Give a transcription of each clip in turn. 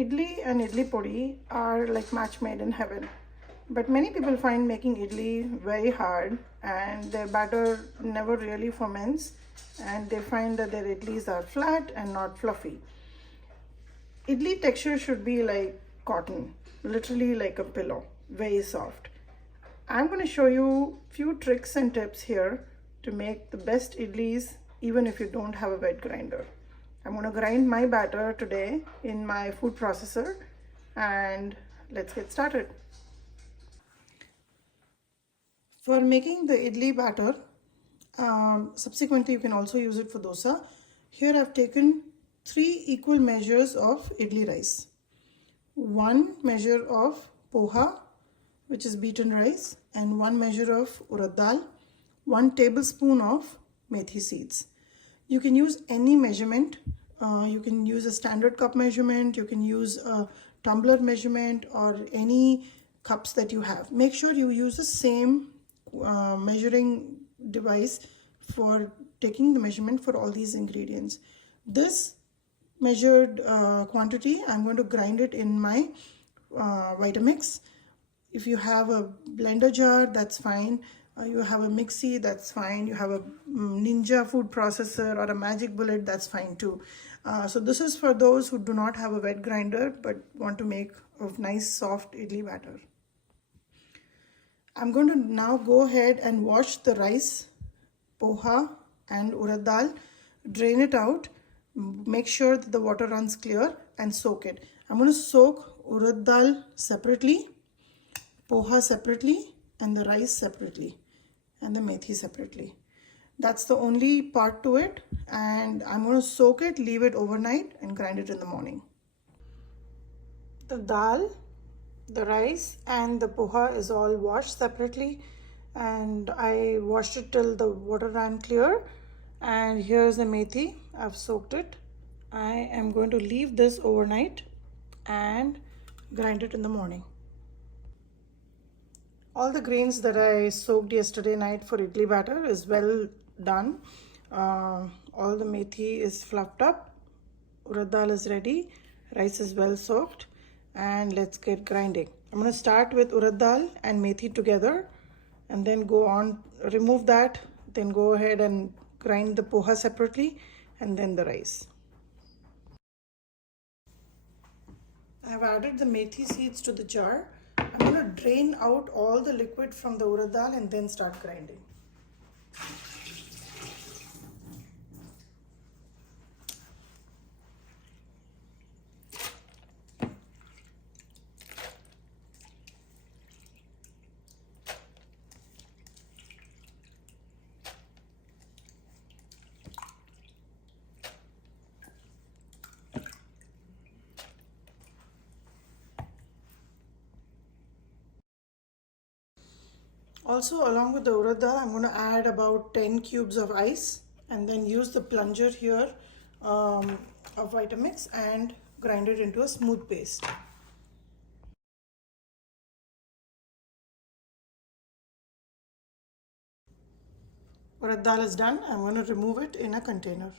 Idli and idli podi are like match made in heaven. But many people find making idli very hard and their batter never really ferments and they find that their idlis are flat and not fluffy. Idli texture should be like cotton, literally like a pillow, very soft. I'm going to show you few tricks and tips here to make the best idlis even if you don't have a wet grinder. I'm going to grind my batter today in my food processor and let's get started. For making the idli batter, subsequently you can also use it for dosa. Here I've taken 3 equal measures of idli rice. 1 measure of poha, which is beaten rice, and 1 measure of urad dal, 1 tablespoon of methi seeds. You can use any measurement. You can use a standard cup measurement, you can use a tumbler measurement or any cups that you have. Make sure you use the same measuring device for taking the measurement for all these ingredients. This measured quantity, I'm going to grind it in my Vitamix. If you have a blender jar, that's fine. You have a mixie, that's fine. You have a Ninja food processor or a Magic Bullet, that's fine too. So this is for those who do not have a wet grinder but want to make a nice soft idli batter. I'm going to now go ahead and wash the rice, poha and urad dal, drain it out, make sure that the water runs clear and soak it. I'm going to soak urad dal separately, poha separately and the rice separately and the methi separately. That's the only part to it, and I'm going to soak it, leave it overnight and grind it in the morning. The dal, the rice and the poha is all washed separately and I washed it till the water ran clear. And here's the methi, I've soaked it. I am going to leave this overnight and grind it in the morning. All the grains that I soaked yesterday night for idli batter is well done. All the methi is fluffed up, urad dal is ready, rice is well soaked, and let's get grinding. I'm going to start with urad dal and methi together and then go on, remove that, then go ahead and grind the poha separately and then the rice. I've added the methi seeds to the jar. I'm going to drain out all the liquid from the urad dal and then start grinding. Also, along with the urad dal, I'm going to add about 10 cubes of ice and then use the plunger here of Vitamix and grind it into a smooth paste. Urad dal is done. I'm going to remove it in a container.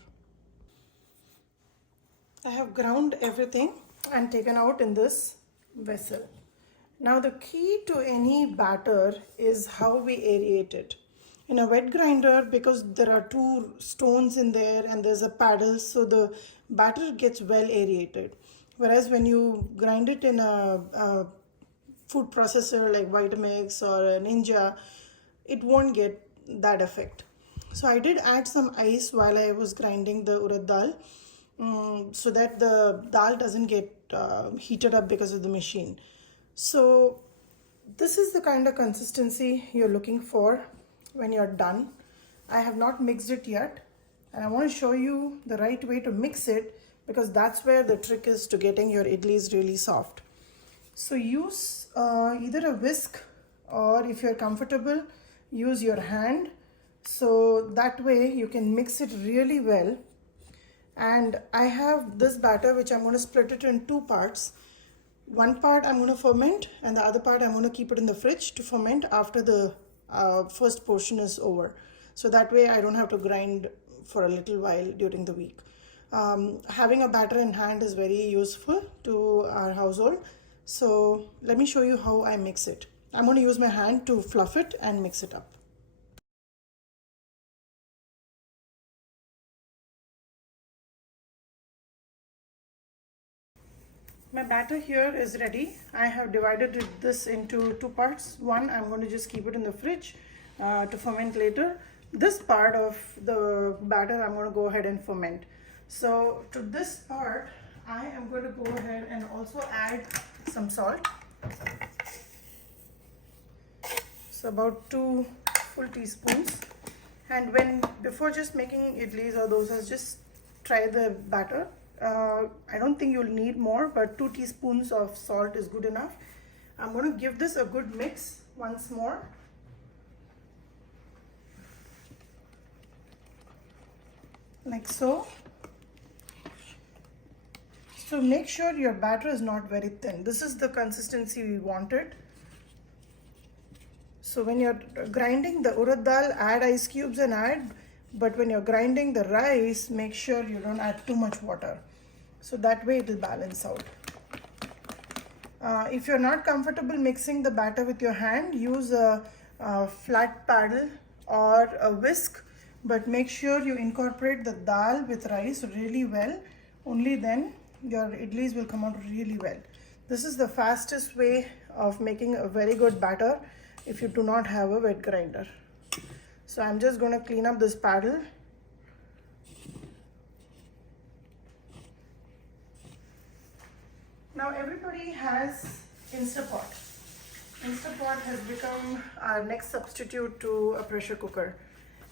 I have ground everything and taken out in this vessel. Now the key to any batter is how we aerate it. In a wet grinder, because there are 2 stones in there and there's a paddle, so the batter gets well aerated. Whereas when you grind it in a food processor like Vitamix or a Ninja, it won't get that effect. So I did add some ice while I was grinding the urad dal so that the dal doesn't get heated up because of the machine. So this is the kind of consistency you're looking for when you're done. I have not mixed it yet and I want to show you the right way to mix it because that's where the trick is to getting your idlis really soft. So use either a whisk or if you're comfortable, use your hand. So that way you can mix it really well. And I have this batter which I'm going to split it in 2 parts. One part I'm going to ferment and the other part I'm going to keep it in the fridge to ferment after the first portion is over. So that way I don't have to grind for a little while during the week. having a batter in hand is very useful to our household. So let me show you how I mix it. I'm going to use my hand to fluff it and mix it up. My batter here is ready. I have divided this into two parts. One, I'm going to just keep it in the fridge to ferment later. This part of the batter I'm going to go ahead and ferment. So to this part, I am going to go ahead and also add some salt. So about 2 full teaspoons. And before just making idlis or dosas, just try the batter. I don't think you'll need more, but 2 teaspoons of salt is good enough. I'm going to give this a good mix once more. Like so. So make sure your batter is not very thin. This is the consistency we wanted. So when you're grinding the urad dal, add ice cubes and add. But when you're grinding the rice, make sure you don't add too much water. So that way it will balance out. If you're not comfortable mixing the batter with your hand, use a flat paddle or a whisk. But make sure you incorporate the dal with rice really well. Only then your idlis will come out really well. This is the fastest way of making a very good batter if you do not have a wet grinder. So I'm just going to clean up this paddle. Now everybody has Instapot. Instapot has become our next substitute to a pressure cooker.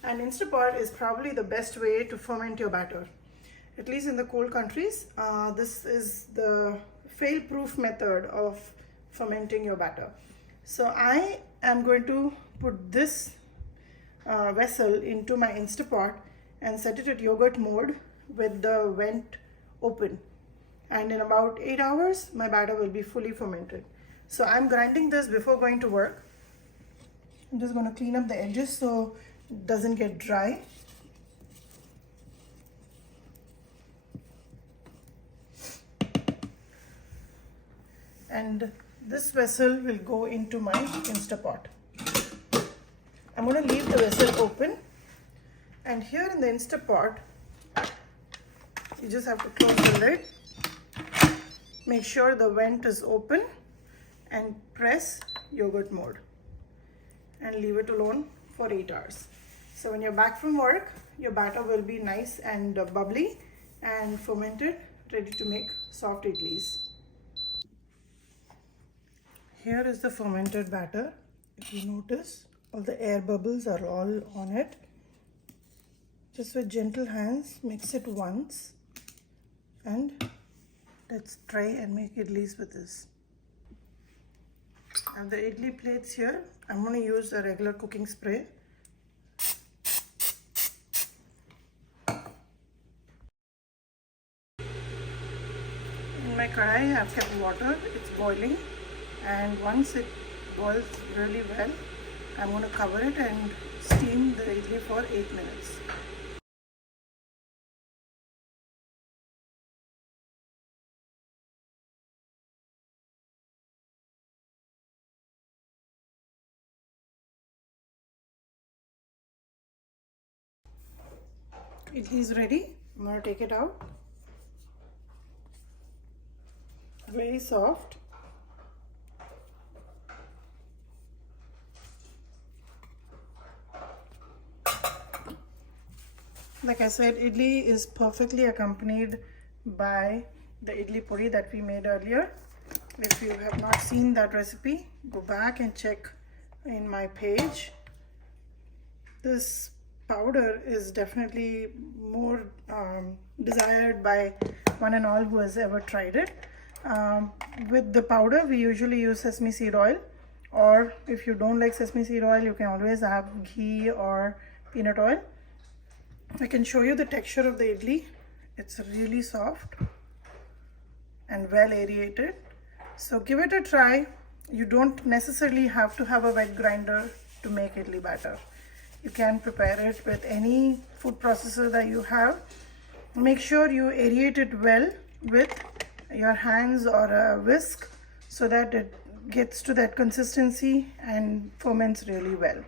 And Instapot is probably the best way to ferment your batter. At least in the cold countries, this is the fail-proof method of fermenting your batter. So I am going to put this vessel into my Instapot and set it at yogurt mode with the vent open. And in about 8 hours, my batter will be fully fermented. So I'm grinding this before going to work. I'm just going to clean up the edges so it doesn't get dry. And this vessel will go into my Instapot. I'm going to leave the vessel open. And here in the Instapot, you just have to close the lid. Make sure the vent is open and press yogurt mode. And leave it alone for 8 hours. So when you're back from work, your batter will be nice and bubbly and fermented, ready to make soft idlis. Here is the fermented batter. If you notice, all the air bubbles are all on it. Just with gentle hands, mix it once and let's try and make idlis with this. I have the idli plates here. I'm going to use a regular cooking spray. In my kadai, I've kept water. It's boiling. And once it boils really well, I'm going to cover it and steam the idli for 8 minutes. Idli is ready. I'm going to take it out. Very soft. Like I said, idli is perfectly accompanied by the idli puri that we made earlier. If you have not seen that recipe, go back and check in my page. This powder is definitely more desired by one and all who has ever tried it. With the powder, we usually use sesame seed oil, or if you don't like sesame seed oil, you can always have ghee or peanut oil. I can show you the texture of the idli. It's really soft and well aerated. So give it a try. You don't necessarily have to have a wet grinder to make idli batter. You can prepare it with any food processor that you have. Make sure you aerate it well with your hands or a whisk so that it gets to that consistency and ferments really well.